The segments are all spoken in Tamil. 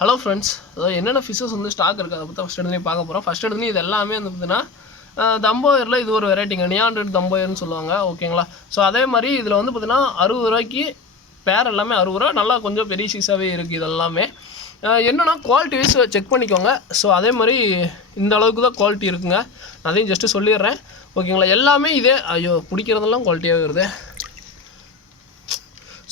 ஹலோ ஃப்ரெண்ட்ஸ், அதாவது என்னென்ன ஃபிஷ்ஷஸ் வந்து ஸ்டாக் இருக்குது அதை பற்றி ஃபஸ்ட் எடுத்து பார்க்க போகிறோம். ஃபஸ்ட் எடுத்து இது எல்லாமே வந்து பார்த்தீங்கன்னா தம்போயரில் இது ஒரு வெரைட்டிங்க, நியாண்ட்ரெட் தம்போயர்னு சொல்லுவாங்க. ஓகேங்களா? ஸோ அதே மாதிரி இதில் வந்து பார்த்தீங்கன்னா 60 ரூபாய்க்கு பேர் எல்லாமே 60 ரூபா. நல்லா கொஞ்சம் பெரிய சீஸாகவே இருக்குது. இதெல்லாமே என்னென்னா குவாலிட்டி வைஸ் செக் பண்ணிக்கோங்க. ஸோ அதே மாதிரி இந்த அளவுக்கு தான் குவாலிட்டி இருக்குங்க. அதையும் ஜஸ்ட்டு சொல்லிடுறேன். ஓகேங்களா? எல்லாமே இதே பிடிக்கிறதெல்லாம் குவாலிட்டியாக வருது.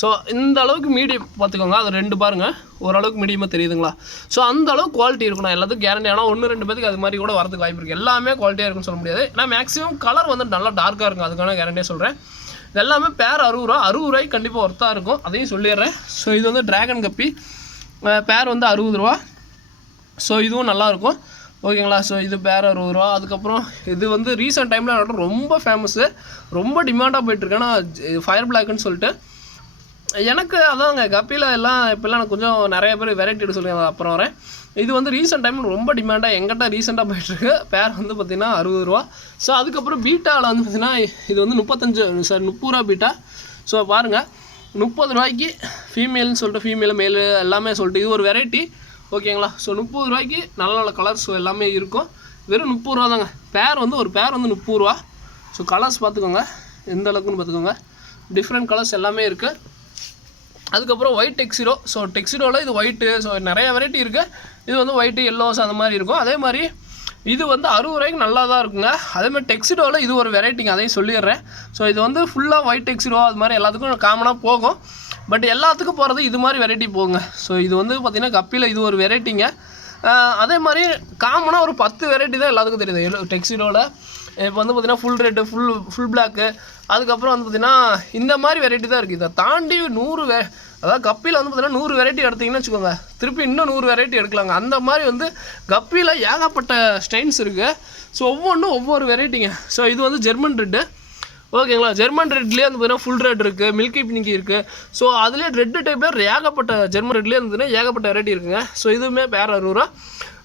ஸோ இந்த அளவுக்கு மீடியம் பார்த்துக்கோங்க. அது 2 பாருங்கள், ஓரளவுக்கு மீடியமாக தெரியுதுங்களா? ஸோ அந்த அளவுக்கு குவாலிட்டி இருக்கணும். எல்லாத்துக்கும் கேரண்டி. ஆனால் 1-2 பேருக்கு அது மாதிரி கூட வரதுக்கு வாய்ப்பு இருக்குது. எல்லாமே குவாலிட்டியாக இருக்குன்னு சொல்ல முடியாது. ஏன்னா மேக்ஸிமம் கலர் வந்து நல்லா டார்க்காக இருக்கும். அதுக்கான கேரண்டியாக சொல்கிறேன். இது எல்லாமே பேர் 60 ரூபா. 60 ரூபாய்க்கு கண்டிப்பாக ஒர்த்தாக இருக்கும். அதையும் சொல்லிடுறேன். ஸோ இது வந்து டிராகன் கப்பி பேர் வந்து 60 ரூபா. ஸோ இதுவும் நல்லாயிருக்கும். ஓகேங்களா? ஸோ இது பேர் 60 ரூபா. அதுக்கப்புறம் இது வந்து ரீசெண்ட் டைமில் ரொம்ப ஃபேமஸ்ஸு, ரொம்ப டிமாண்டாக போயிட்டுருக்கு. ஆனால் ஃபயர் பிளாக்குன்னு சொல்லிட்டு எனக்கு அதாங்க கப்பியில் எல்லாம் இப்போல்லாம் எனக்கு கொஞ்சம் நிறைய பேர் வெரைட்டி எடுத்து சொல்லுவாங்க. அப்புறம் வரேன். இது வந்து ரீசெண்ட் டைமில் ரொம்ப டிமாண்டாக எங்கிட்ட ரீசெண்டாக போயிட்டுருக்கு. பேர் வந்து பார்த்திங்கன்னா 60 ரூபா. ஸோ அதுக்கப்புறம் பீட்டாவில் வந்து பார்த்திங்கன்னா இது வந்து 30 ரூபா பீட்டா. ஸோ பாருங்கள், 30 ரூபாய்க்கு ஃபீமேல்னு சொல்லிட்டு ஃபீமேல் மேலு எல்லாமே சொல்லிட்டு இது ஒரு வெரைட்டி. ஓகேங்களா? ஸோ 30 ரூபாய்க்கு நல்ல நல்ல கலர்ஸ் எல்லாமே இருக்கும். வெறும் 30 ரூபா தாங்க. ஒரு பேர் வந்து 30 ரூபா. ஸோ கலர்ஸ் பார்த்துக்கோங்க எந்த அளவுக்குன்னு பார்த்துக்கோங்க. டிஃப்ரெண்ட் கலர்ஸ் எல்லாமே இருக்குது. அதுக்கப்புறம் ஒயிட் டெக்ஸிடோ. ஸோ டெக்ஸிடோவில் இது ஒயிட்டு. ஸோ நிறைய வெரைட்டி இருக்குது. இது வந்து ஒயிட்டு, எல்லோஸ் அந்த மாதிரி இருக்கும். அதே மாதிரி இது வந்து 60 ரூபாய்க்கு நல்லா தான் இருக்குங்க. அதேமாதிரி டெக்ஸிடோவில் இது ஒரு வெரைட்டிங்க, அதையும் சொல்லிடுறேன். ஸோ இது வந்து ஃபுல்லாக ஒயிட் டெக்ஸிடோ அது மாதிரி எல்லாத்துக்கும் காமனாக போகும். பட் எல்லாத்துக்கும் போகிறது இது மாதிரி வெரைட்டி போகுங்க. ஸோ இது வந்து பார்த்திங்கன்னா கப்பியில் இது ஒரு வெரைட்டிங்க. அதே மாதிரி காமனாக ஒரு 10 வெரைட்டி தான் எல்லாத்துக்கும் தெரியுது டெக்ஸிடோவில். இப்போ வந்து பார்த்திங்கன்னா ஃபுல் ரெட்டு, ஃபுல் பிளாக்கு, அதுக்கப்புறம் வந்து பார்த்திங்கன்னா இந்த மாதிரி வெரைட்டி தான் இருக்குது. இதை தாண்டி 100 அதாவது கப்பியில் வந்து பார்த்திங்கன்னா 100 வெரைட்டி எடுத்திங்கன்னு வச்சுக்கோங்க. திருப்பி இன்னும் 100 வெரைட்டி எடுக்கலாங்க. அந்த மாதிரி வந்து கப்பியில் ஏகப்பட்ட ஸ்டைன்ஸ் இருக்குது. ஸோ ஒவ்வொன்றும் ஒவ்வொரு வெரைட்டிங்க. ஸோ இது வந்து ஜெர்மன் ரெட்டு. ஓகேங்களா? ஜெர்மன் ரெட்லேயே வந்து பார்த்திங்கன்னா ஃபுல் ரெட் இருக்குது, மில்கி பினிக்கி இருக்குது. ஸோ அதுலேயே ரெட்டு டைப்பில் ஏகப்பட்ட ஜெர்மன் ரெட்லேயே வந்து ஏகப்பட்ட வெரைட்டி இருக்குங்க. ஸோ இதுவுமே பேர் 60 ரூபா.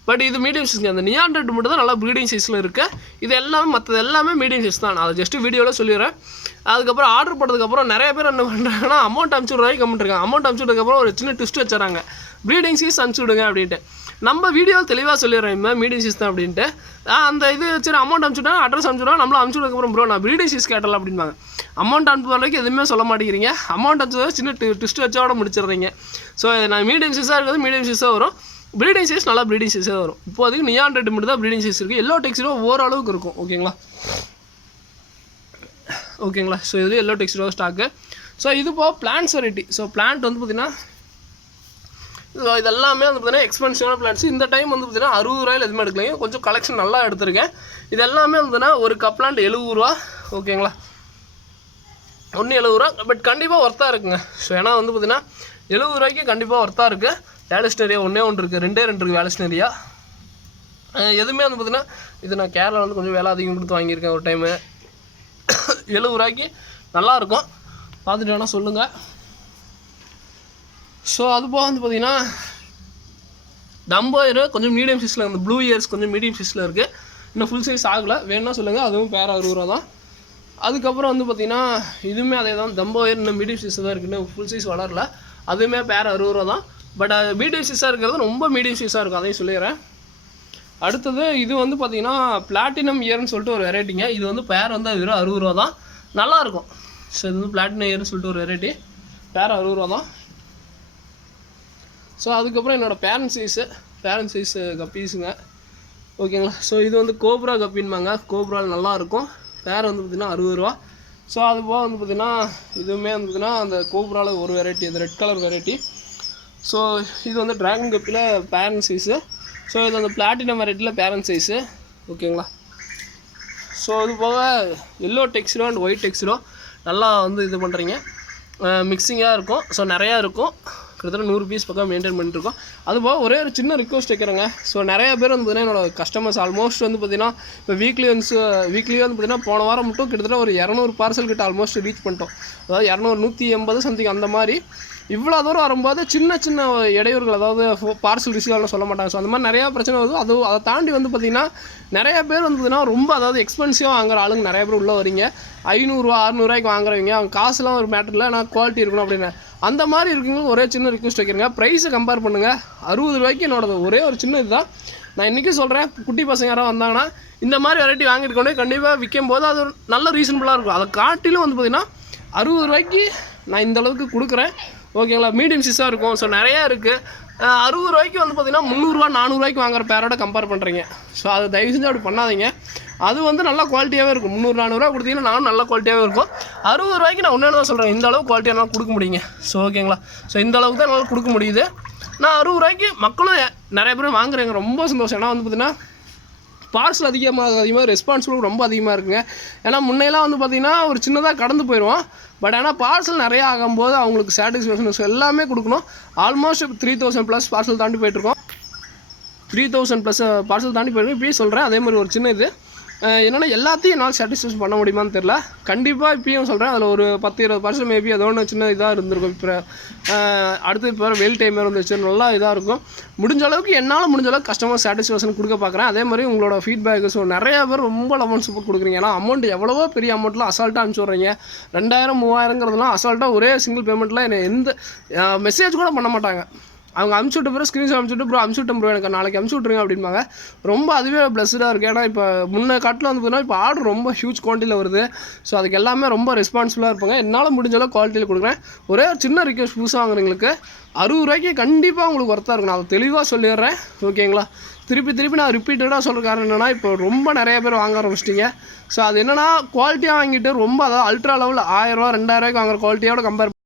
பட் இது மீடியம் சைஸ்ங்க. அந்த நியான் ரெட் மட்டும் தான் நல்லா ப்ரீடிங் சைஸில் இருக்குது. இது எல்லாமே மற்றது எல்லாமே மீடியம் சைஸ் தான். நான் அதை ஜஸ்ட்டு வீடியோவில் சொல்லிடுறேன். அதுக்கப்புறம் ஆர்டர் போட்டதுக்கப்புறம் நிறைய பேர் என்ன பண்ணுறாங்கன்னா அமௌண்ட் அனுப்பிச்சி விட்றாங்க கம்மிட்டுருக்காங்க. அமௌண்ட் அனுப்பிச்சி விட்டதுக்கப்புறம் ஒரு சின்ன ட்விஸ்ட் வச்சுறாங்க, ப்ரீடிங் சைஸ் அனுப்பிச்சி விடுங்க அப்படின்ட்டு. நம்ம வீடியோவில் தெளிவாக சொல்லிடுறேன், இந்த மீடியம் சைஸ் தான் அப்படின்ட்டு. அந்த இது சரி அமௌண்ட் அனுப்பிச்சுட்டா அட்ரஸ் அனுப்பிச்சுட்டா நம்மளும் அனுப்பிச்சுடுறதுக்கப்புறம் ப்ரோ நான் ப்ரீடிங் சைஸ் கேட்டல அப்படின்பாங்க. அமௌண்ட் அனுப்புற வரைக்கும் எதுவுமே சொல்ல மாட்டேங்கிறீங்க. அமௌண்ட் அனுப்பிச்சதை சின்ன ட்விஸ்ட் வச்சோட முடிச்சிடுறீங்க. ஸோ நான் மீடியம் சைஸாக இருக்கிறது மீடியம் சைஸாக வரும். ப்ரீடிங் சைஸ் நல்லா ப்ரீடிங் சைஸாக வரும். இப்போ அதுக்கு நியான் ரெட் மட்டும் தான் ப்ரீடிங் சைஸ் இருக்குது. எல்லோ டெக்ஸிடோ ஓரளவுக்கு இருக்கும். ஓகேங்களா? ஸோ இது எல்லோ டெக்ஸிடோ ஸ்டாக்கு. ஸோ இது போக பிளான்ட்ஸ் வெரைட்டி. ஸோ பிளான்ட் வந்து பார்த்திங்கன்னா இதெல்லாமே வந்து பார்த்திங்கன்னா எக்ஸ்பென்சிவான பிளான்ட்ஸ். இந்த டைம் வந்து பார்த்திங்கன்னா 60 ரூபாயில் எதுவுமே எடுக்கலைங்க. கொஞ்சம் கலெக்ஷன் நல்லா எடுத்திருக்கேன். இது எல்லாமே வந்துன்னா ஒரு கப் பிளான்ட் 70 ரூபா. ஓகேங்களா? 70 ரூபா. பட் கண்டிப்பாக ஒர்த்தாக இருக்குங்க. ஸோ ஏன்னா வந்து பார்த்திங்கன்னா 70 ரூபாய்க்கு கண்டிப்பாக ஒர்த்தாக இருக்குது. வேலஸ்னரியா ஒன்றே இருக்குது, 2 இருக்குது வேலஸ்னரியா. எதுவுமே வந்து பார்த்திங்கன்னா இது நான் கேரளா வந்து கொஞ்சம் வேலை அதிகம் கொடுத்து வாங்கியிருக்கேன் ஒரு டைமு. 70 ரூபாய்க்கு நல்லாயிருக்கும். பார்த்துட்டு வேணால் சொல்லுங்கள். ஸோ அது போக வந்து பார்த்திங்கன்னா டம்போயர் கொஞ்சம் மீடியம் சைஸில், அந்த ப்ளூ இயர்ஸ் கொஞ்சம் மீடியம் சைஸில் இருக்குது. இன்னும் ஃபுல் சைஸ் ஆகலை. வேணும்னா சொல்லுங்கள். அதுவும் பேர் 60 ரூபா தான். அதுக்கப்புறம் வந்து பார்த்திங்கன்னா இதுவுமே அதே தான். டம்போயர் இன்னும் மீடியம் சைஸ் தான் இருக்குது, இன்னும் ஃபுல் சைஸ் வளரல. அதுவுமே பேர் 60 ரூபா தான். பட் மீடியம் சைஸாக இருக்கிறது ரொம்ப மீடியம் சைஸாக இருக்கும், அதையும் சொல்லிடுறேன். அடுத்தது இது வந்து பார்த்திங்கன்னா பிளாட்டினம் இயர்னு சொல்லிட்டு ஒரு வெரைட்டிங்க. இது வந்து பேர் வந்து வெறும் 60 ரூபா தான். நல்லாயிருக்கும். ஸோ இது வந்து பிளாட்டினம் இயர்னு சொல்லிட்டு ஒரு வெரைட்டி. பேர் 60 ரூபா தான். ஸோ அதுக்கப்புறம் என்னோடய பேரண்ட் சைஸு கப்பீஸுங்க. ஓகேங்களா? ஸோ இது வந்து கோப்ரா கப்பின்பாங்க. கோப்ராவில் நல்லாயிருக்கும். பேர் வந்து பார்த்திங்கன்னா 60 ரூபா. ஸோ அது போக வந்து பார்த்திங்கன்னா இதுவுமே வந்து பார்த்திங்கன்னா அந்த கோப்ராவில் ஒரு வெரைட்டி, அந்த ரெட் கலர் வெரைட்டி. ஸோ இது வந்து ட்ராகன் கப்பியில் பேரண்ட் சைஸு. ஸோ இது அந்த பிளாட்டினம் வெரைட்டியில் பேரண்ட் சைஸு. ஓகேங்களா? ஸோ அது போக எல்லோ டெக்ஸிடோ அண்ட் ஒயிட் டெக்ஸிடோ நல்லா வந்து இது பண்ணுறீங்க, மிக்சிங்காக இருக்கும். ஸோ நிறையா இருக்கும். கிட்டத்தட்ட 100 பீஸ் பக்கம் மெயின்டைன் பண்ணிட்டுருக்கோம். அதுபோக ஒரே ஒரு சின்ன ரிக்வஸ்ட் வைக்கிறேங்க. ஸோ நிறையா பேர் வந்து பார்த்திங்கன்னா என்னோடய கஸ்டமர்ஸ் ஆல்மோஸ்ட் வந்து பார்த்திங்கன்னா இப்போ வீக்லி வந்து பார்த்திங்கன்னா போன வாரம் மட்டும் கிட்டத்தட்ட ஒரு 200 பார்சல் கிட்ட ஆல்மோஸ்ட் ரீச் பண்ணிட்டோம். அதாவது 200, 180 சம்திங் அந்த மாதிரி இவ்வளோ தூரம் வரும்போது சின்ன சின்ன இடையூறுகள், அதாவது பார்சல் ரிசீவர்லாம் சொல்ல மாட்டாங்க. ஸோ அந்த மாதிரி நிறையா பிரச்சனை வருது. அதை தாண்டி வந்து பார்த்திங்கன்னா நிறைய பேர் வந்து பார்த்திங்கன்னா ரொம்ப அதாவது எக்ஸ்பென்சிவாக வாங்குற ஆளுங்க நிறைய பேர் உள்ளே வரீங்க. 500 600 வாங்குறவங்க, அவங்க காசுலாம் ஒரு மேட்டர் இல்லை, ஆனால் குவாலிட்டி இருக்கணும் அப்படின்னு. அந்த மாதிரி இருக்குங்க. ஒரே சின்ன ரிக்வெஸ்ட் வைக்கிறேங்க, ப்ரைஸை கம்பேர் பண்ணுங்கள். 60 ரூபாய்க்கு என்னோடது ஒரே ஒரு சின்ன இதுதான். நான் இன்றைக்கி சொல்கிறேன், குட்டி பசங்க யாராவது வந்தாங்கன்னா இந்த மாதிரி வெரைட்டி வாங்கிட்டு கொண்டு கண்டிப்பாக விற்கும் போது அது ஒரு நல்ல ரீசனபுளாக இருக்கும். அதை காட்டிலும் வந்து பார்த்திங்கன்னா 60 ரூபாய்க்கு நான் இந்தளவுக்கு கொடுக்குறேன். ஓகேங்களா, மீடியம் சைஸாக இருக்கும். ஸோ நிறையா இருக்குது. 60 ரூபாய்க்கு வந்து பார்த்திங்கன்னா 300 400 ரூபாய்க்கு வாங்குற பேரோட கம்பேர் பண்ணுறீங்க. ஸோ அதை தயவு செஞ்சு அப்படி பண்ணாதீங்க. அது வந்து நல்லா குவாலிட்டியாகவே இருக்கும். 300 400 ரூபா கொடுத்தீங்கன்னா நானும் நல்ல குவாலிட்டியாகவே இருக்கும். 60 ரூபாய்க்கு நான் ஒன்று தான் சொல்கிறேன், இந்த அளவு குவாலிட்டியாக என்னால் கொடுக்க முடியுங்க. ஸோ ஓகேங்களா, ஸோ இந்த அளவுக்கு தான் என்னால் கொடுக்க முடியுது. நான் 60 ரூபாய்க்கு மக்களும் நிறைய பேர் வாங்குறேங்க. ரொம்ப சந்தோஷம். ஏன்னா வந்து பார்த்திங்கன்னா பார்சல் அதிகமாக ரெஸ்பான்சிபிள் ரொம்ப அதிகமாக இருக்குங்க. ஏன்னா முன்னையெல்லாம் வந்து பார்த்திங்கன்னா ஒரு சின்னதாக கடந்து போயிடுவோம். பட் ஆனால் பார்சல் நிறையா ஆகும்போது அவங்களுக்கு சாட்டிஸ்ஃபேக்ஷன் எல்லாமே கொடுக்கணும். ஆல்மோஸ்ட் 3000+ பார்சல் தாண்டி போயிட்டுருக்கோம். 3000+ பார்சல் தாண்டி போயிருக்கோம். இப்போயும் சொல்கிறேன், அதே மாதிரி ஒரு சின்ன இது என்னென்னா எல்லாத்தையும் என்னால் சாட்டிஸ்ஃபேக்ஷன் பண்ண முடியுமான்னு தெரில. கண்டிப்பாக இப்பயும் சொல்கிறேன், அதில் ஒரு 10-20% மேபி அதோ ஒன்று சின்ன இதாக இருந்திருக்கும். இப்போ அடுத்து இப்போ வெயில் டைம் இருந்துச்சு, நல்லா இதாக இருக்கும். முடிஞ்ச அளவுக்கு என்னால் முடிஞ்ச அளவுக்கு கஸ்டமர் சாட்டிஸ்ஃபேக்ஷன் கொடுக்க பார்க்குறேன். அதே மாதிரி உங்களோட ஃபீட்பேக்கு. ஸோ நிறையா பேர் ரொம்ப லெவன் சப்போர்ட் கொடுக்குறீங்க. ஏன்னா அமௌண்ட் எவ்வளவோ பெரிய அமௌண்ட்லாம் அசால்ட்டாக அனுப்பிச்சி விட்றீங்க. 2000 3000ங்கிறதுலாம் அசால்ட்டாக ஒரே சிங்கிள் பேமெண்ட்டில் என்னை எந்த மெசேஜ் கூட பண்ண மாட்டாங்க. அவங்க அமுச்சு விட்ட பிறகு ஸ்க்ரீன்ஷாட் அமுச்சுட்டு ப்ரோ அமுச்சு விட்டேன் ப்ரோ, எனக்கு நாளைக்கு அமுச்சு விட்ருங்க அப்படிம்பாங்க. ரொம்ப அதுவே ப்ளஸ்டாக இருக்குது. ஏன்னா இப்போ முன்ன காட்டில் வந்து பார்த்தீங்கன்னா இப்போ ஆர்டர் ரொம்ப ஹியூஜ் குவான்டிட்டியில் வருது. ஸோ அதுக்கு எல்லாமே ரொம்ப ரெஸ்பான்சிபிளாக இருப்பாங்க. என்னால் முடிஞ்சளவு குவாலிட்டியில் கொடுக்குறேன். ஒரே ஒரு சின்ன ரிக்வெஸ்ட், புதுசாக வாங்குறவங்களுக்கு 60 ரூபாய்க்கு கண்டிப்பாக உங்களுக்கு ஒர்த்தாக இருக்கும். நான் அதை தெளிவாக சொல்லிடுறேன். ஓகேங்களா, திருப்பி நான் ரிப்பீட்டடாக சொல்கிற காரணம் என்னென்னா, இப்போ ரொம்ப நிறைய பேர் வாங்க ஆரம்பிச்சிட்டிங்க. ஸோ அது என்னென்னா குவாலிட்டியாக வாங்கிட்டு ரொம்ப அதாவது அல்ட்ரா லெவல் 1000 ரூபா 2000 ரூபாய்க்கு வாங்குற குவாலிட்டியோட கம்பேர்